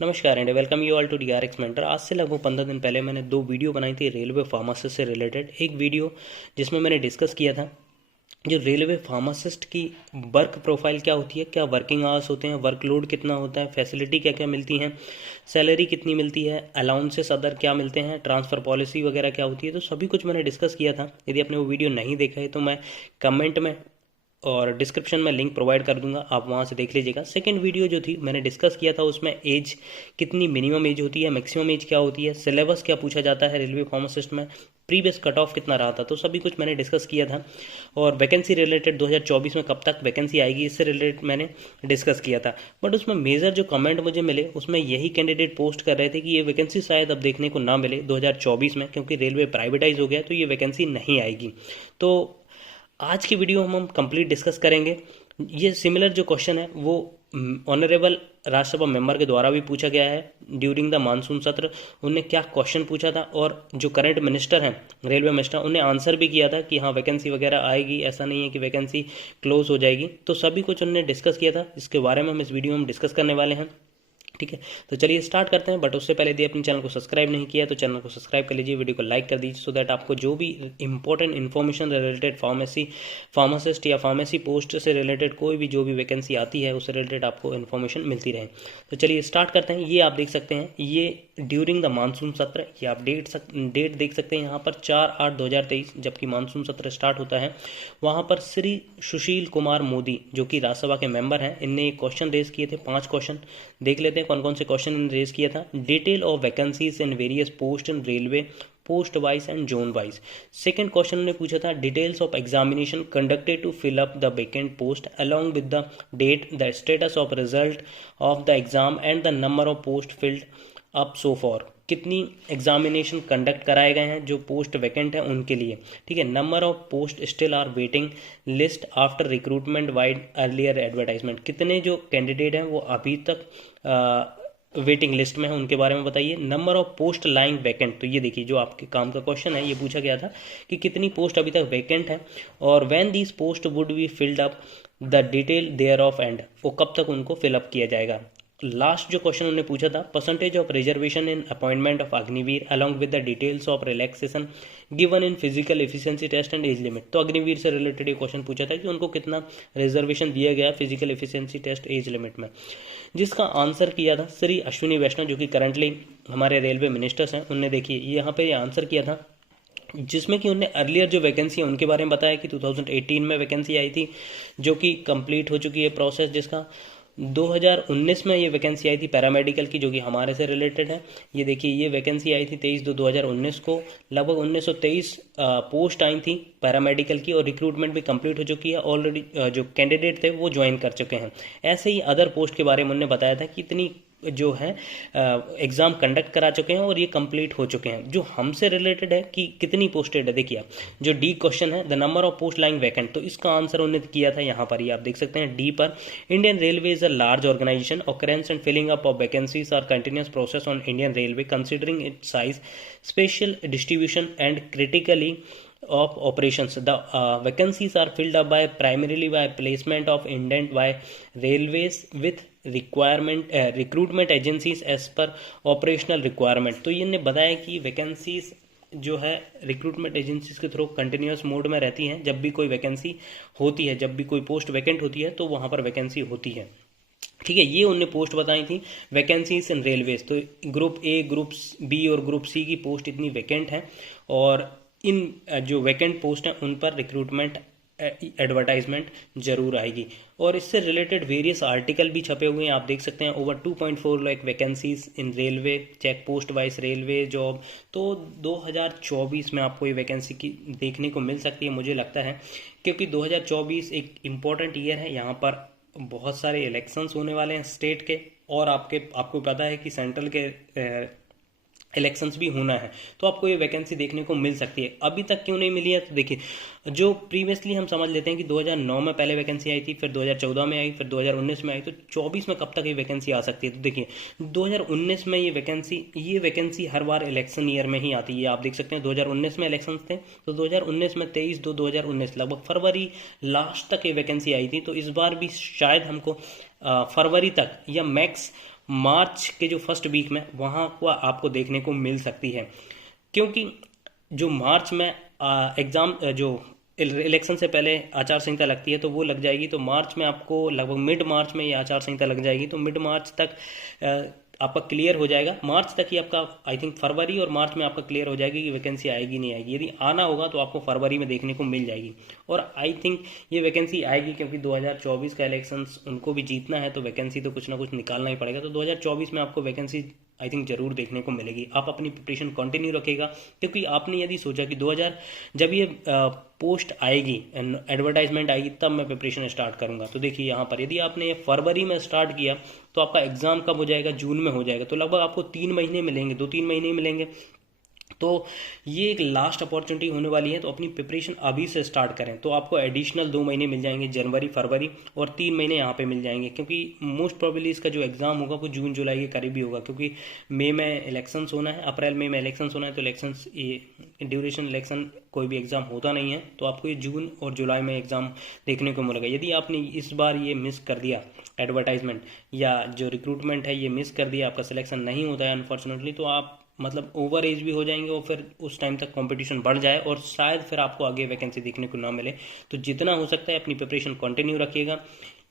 नमस्कार and welcome you all to DRX mentor. आज से लगभग 15 दिन पहले मैंने दो वीडियो बनाई थी रेलवे फार्मासिस्ट से रिलेटेड। एक वीडियो जिसमें मैंने डिस्कस किया था जो रेलवे फार्मासिस्ट की वर्क प्रोफाइल क्या होती है, क्या वर्किंग आवर्स होते हैं, वर्कलोड कितना होता है, फैसिलिटी क्या क्या मिलती हैं, सैलरी कितनी मिलती है, अलाउंसेस अदर क्या मिलते हैं, ट्रांसफ़र पॉलिसी वगैरह क्या होती है। तो सभी कुछ मैंने डिस्कस किया था। यदि आपने वो वीडियो नहीं देखा है तो मैं कमेंट में और डिस्क्रिप्शन में लिंक प्रोवाइड कर दूंगा, आप वहाँ से देख लीजिएगा। सेकंड वीडियो जो थी मैंने डिस्कस किया था उसमें एज कितनी मिनिमम एज होती है, मैक्सिमम एज क्या होती है, सिलेबस क्या पूछा जाता है रेलवे फार्मासिस्ट में, प्रीवियस कट ऑफ कितना रहा था, तो सभी कुछ मैंने डिस्कस किया था। और वैकेंसी रिलेटेड 2024 में कब तक वैकेंसी आएगी इससे रिलेटेड मैंने डिस्कस किया था। बट उसमें मेजर जो कमेंट मुझे मिले उसमें यही कैंडिडेट पोस्ट कर रहे थे कि ये वैकेंसी शायद अब देखने को ना मिले 2024 में, क्योंकि रेलवे प्राइवेटाइज हो गया तो ये वैकेंसी नहीं आएगी। तो आज की वीडियो हम कंप्लीट डिस्कस करेंगे। ये सिमिलर जो क्वेश्चन है वो ऑनरेबल राज्यसभा मेंबर के द्वारा भी पूछा गया है ड्यूरिंग द मानसून सत्र। उनने क्या क्वेश्चन पूछा था और जो करंट मिनिस्टर हैं रेलवे मिनिस्टर, उन्हें आंसर भी किया था कि हाँ वैकेंसी वगैरह आएगी, ऐसा नहीं है कि वैकेंसी क्लोज हो जाएगी। तो सभी कुछ उन्होंने डिस्कस किया था, इसके बारे में हम इस वीडियो में डिस्कस करने वाले हैं। ठीक है, तो चलिए स्टार्ट करते हैं। बट उससे पहले यदि अपने चैनल को सब्सक्राइब नहीं किया तो चैनल को सब्सक्राइब कर लीजिए, वीडियो को लाइक कर दीजिए, सो दैट आपको जो भी इंपॉर्टेंट इन्फॉर्मेशन रिलेटेड फार्मासिस्ट या फार्मेसी पोस्ट से रिलेटेड कोई भी जो भी वैकेंसी आती है उससे रिलेटेड आपको इन्फॉर्मेशन मिलती रहे। तो चलिए स्टार्ट करते हैं। ये आप देख सकते हैं, ये ड्यूरिंग द मानसून सत्र, ये आप डेट देख सकते हैं यहाँ पर 4/8/2023 जबकि मानसून सत्र स्टार्ट होता है। वहाँ पर श्री सुशील कुमार मोदी जो कि राज्यसभा के मेंबर हैं, इनने एक क्वेश्चन रेज किए थे। 5 क्वेश्चन देख लेते हैं कौन कौन से क्वेश्चन इन्होंने रेज किया था। Detail of vacancies in various post in railway, post wise and zone wise. Second question ने पूछा था details of examination conducted to fill up the vacant post along with the date, the status of result of the exam and the number of post filled up so far. कितनी examination conduct कराए गए हैं जो post vacant है उनके लिए। ठीक है, number of post still are waiting list after recruitment vide earlier advertisement. कितने जो कैंडिडेट हैं वो अभी तक वेटिंग लिस्ट में है, उनके बारे में बताइए। Number of post lying vacant, तो ये देखिए जो आपके काम का क्वेश्चन है, ये पूछा गया था कि कितनी पोस्ट अभी तक वैकेंट है और when these post would be filled up, the detail thereof and, वो कब तक उनको फिलअप किया जाएगा। लास्ट जो क्वेश्चन उन्होंने पूछा था percentage of reservation in appointment of Agniveer along with the details of relaxation given in physical efficiency test and age limit. तो अग्निवीर से रिलेटेड ये क्वेश्चन पूछा था कि उनको कितना रिजर्वेशन दिया गया physical efficiency test age limit में, जिसका आंसर किया था श्री अश्विनी वैष्णव जो कि करंटली हमारे रेलवे मिनिस्टर्स हैं। उनने देखिए यहाँ पे ये आंसर किया था जिसमें कि उन्हें अर्लियर जो वैकेंसी है उनके बारे में बताया कि 2018 में वैकेंसी आई थी जो कि कंप्लीट हो चुकी है प्रोसेस, जिसका 2019 में ये वैकेंसी आई थी पैरामेडिकल की जो कि हमारे से रिलेटेड है। ये देखिए ये वैकेंसी आई थी 23/2/2019 को, लगभग 1923 पोस्ट आई थी पैरामेडिकल की और रिक्रूटमेंट भी कंप्लीट हो चुकी है। ऑलरेडी जो कैंडिडेट थे वो ज्वाइन कर चुके हैं। ऐसे ही अदर पोस्ट के बारे में उन्होंने बताया था कि इतनी जो है एग्ज़ाम कंडक्ट करा चुके हैं और ये कंप्लीट हो चुके हैं। जो हमसे रिलेटेड है कि कितनी पोस्टेड है, देखिए जो डी क्वेश्चन है the number of post lying vacant, तो इसका आंसर उन्होंने किया था यहाँ पर, ये आप देख सकते हैं डी पर। Indian railway is a large organisation, occurrence and filling up of vacancies are continuous process on Indian railway considering its size, special distribution and critically of operations. The vacancies are filled up by primarily by placement of indent by railways with recruitment agencies as per operational requirement. तो ये बताया कि vacancies जो है recruitment agencies के through continuous mode में रहती हैं। जब भी कोई वैकेंसी होती है, जब भी कोई पोस्ट वैकेंट होती है तो वहाँ पर वैकेंसी होती है। ठीक है, ये उनने पोस्ट बताई थी वैकेंसीज इन रेलवेज। तो ग्रुप ए, ग्रुप बी और ग्रुप सी की पोस्ट इतनी वैकेंट है और इन जो वैकेंट पोस्ट हैं उन पर रिक्रूटमेंट एडवर्टाइजमेंट जरूर आएगी। और इससे रिलेटेड वेरियस आर्टिकल भी छपे हुए हैं, आप देख सकते हैं। Over 2.4 lakh vacancies in railway, check post wise railway job. तो 2024 में आपको ये वैकेंसी की देखने को मिल सकती है मुझे लगता है, क्योंकि 2024 एक इम्पॉर्टेंट ईयर है। यहाँ पर बहुत सारे इलेक्शंस होने वाले हैं स्टेट के, और आपको पता है कि सेंट्रल के इलेक्शंस भी होना है, तो आपको ये वैकेंसी देखने को मिल सकती है। अभी तक क्यों नहीं मिली है, तो देखिए जो प्रीवियसली हम समझ लेते हैं कि 2009 में पहले वैकेंसी आई थी, फिर 2014 में आई, फिर 2019 में आई, तो 24 में कब तक ये वैकेंसी आ सकती है। तो देखिए 2019 में ये वैकेंसी हर बार इलेक्शन ईयर में ही आती है। आप देख सकते हैं 2019 में इलेक्शन थे, तो 2019 में 23/2/2019 लगभग फरवरी लास्ट तक ये वैकेंसी आई थी। तो इस बार भी शायद हमको फरवरी तक या मैक्स मार्च के जो फर्स्ट वीक में वहाँ को आपको देखने को मिल सकती है, क्योंकि जो मार्च में एग्ज़ाम जो इलेक्शन से पहले आचार संहिता लगती है तो वो लग जाएगी, तो मार्च में आपको लगभग मिड मार्च में ये आचार संहिता लग जाएगी, तो मिड मार्च तक आपका क्लियर हो जाएगा। मार्च तक ही आपका आई थिंक फरवरी और मार्च में आपका क्लियर हो जाएगी कि वैकेंसी आएगी नहीं आएगी। यदि आना होगा तो आपको फरवरी में देखने को मिल जाएगी, और आई थिंक ये वैकेंसी आएगी, क्योंकि 2024 का इलेक्शंस उनको भी जीतना है, तो वैकेंसी तो कुछ ना कुछ निकालना ही पड़ेगा। तो 2024 में आपको वैकेंसी आई थिंक जरूर देखने को मिलेगी। आप अपनी प्रिपरेशन कंटिन्यू रखेगा, क्योंकि आपने यदि सोचा कि 2000 जब ये पोस्ट आएगी, एडवर्टाइजमेंट आएगी, तब मैं प्रिपरेशन स्टार्ट करूंगा, तो देखिए यहाँ पर यदि आपने ये फरवरी में स्टार्ट किया तो आपका एग्जाम कब हो जाएगा, जून में हो जाएगा, तो लगभग आपको 3 महीने मिलेंगे, 2-3 महीने मिलेंगे। तो ये एक लास्ट अपॉर्चुनिटी होने वाली है, तो अपनी प्रिपरेशन अभी से स्टार्ट करें, तो आपको एडिशनल 2 महीने मिल जाएंगे, जनवरी फरवरी, और 3 महीने यहाँ पे मिल जाएंगे, क्योंकि मोस्ट प्रोबेबली इसका जो एग्ज़ाम होगा वो जून जुलाई के करीब ही होगा, क्योंकि मई में इलेक्शंस होना है, अप्रैल मई में इलेक्शंस होना है, तो इलेक्शंस ये ड्यूरेशन इलेक्शन कोई भी एग्ज़ाम होता नहीं है, तो आपको ये जून और जुलाई में एग्ज़ाम देखने को मिलेगा। यदि आपने इस बार ये मिस कर दिया एडवर्टाइजमेंट या जो रिक्रूटमेंट है ये मिस कर दिया, आपका सिलेक्शन नहीं होता है अनफॉर्चुनेटली, तो आप मतलब ओवर एज भी हो जाएंगे, और फिर उस टाइम तक कंपटीशन बढ़ जाए और शायद फिर आपको आगे वैकेंसी देखने को ना मिले। तो जितना हो सकता है अपनी प्रिपरेशन कंटिन्यू रखिएगा।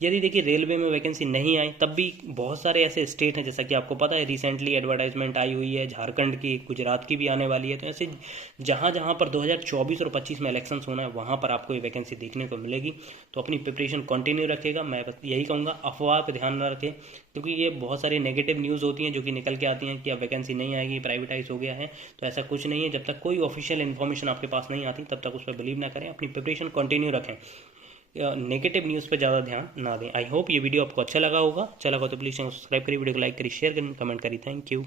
यदि देखिए रेलवे में वैकेंसी नहीं आई, तब भी बहुत सारे ऐसे स्टेट हैं, जैसा कि आपको पता है रिसेंटली एडवर्टाइजमेंट आई हुई है झारखंड की, गुजरात की भी आने वाली है, तो ऐसे जहाँ जहाँ पर 2024 और 25 में इलेक्शंस होना है वहाँ पर आपको ये वैकेंसी देखने को मिलेगी। तो अपनी प्रिपरेशन कंटिन्यू रखिएगा। मैं बस यही कहूँगा, अफवाह पर ध्यान न रखें, क्योंकि ये बहुत सारी नेगेटिव न्यूज़ होती हैं जो कि निकल के आती हैं कि अब वैकेंसी नहीं आएगी, प्राइवेटाइज हो गया है, तो ऐसा कुछ नहीं है। जब तक कोई ऑफिशियल इन्फॉर्मेशन आपके पास नहीं आती तब तक उस पर बिलीव ना करें, अपनी प्रिपरेशन कंटिन्यू रखें, नेगेटिव न्यूज़ पे ज़्यादा ध्यान ना दें। आई होप ये वीडियो आपको अच्छा लगा होगा। अच्छा लगा तो प्लीज़ चैनल सब्सक्राइब करिए, वीडियो को लाइक करिए, शेयर करिए, कमेंट करिए। Thank you.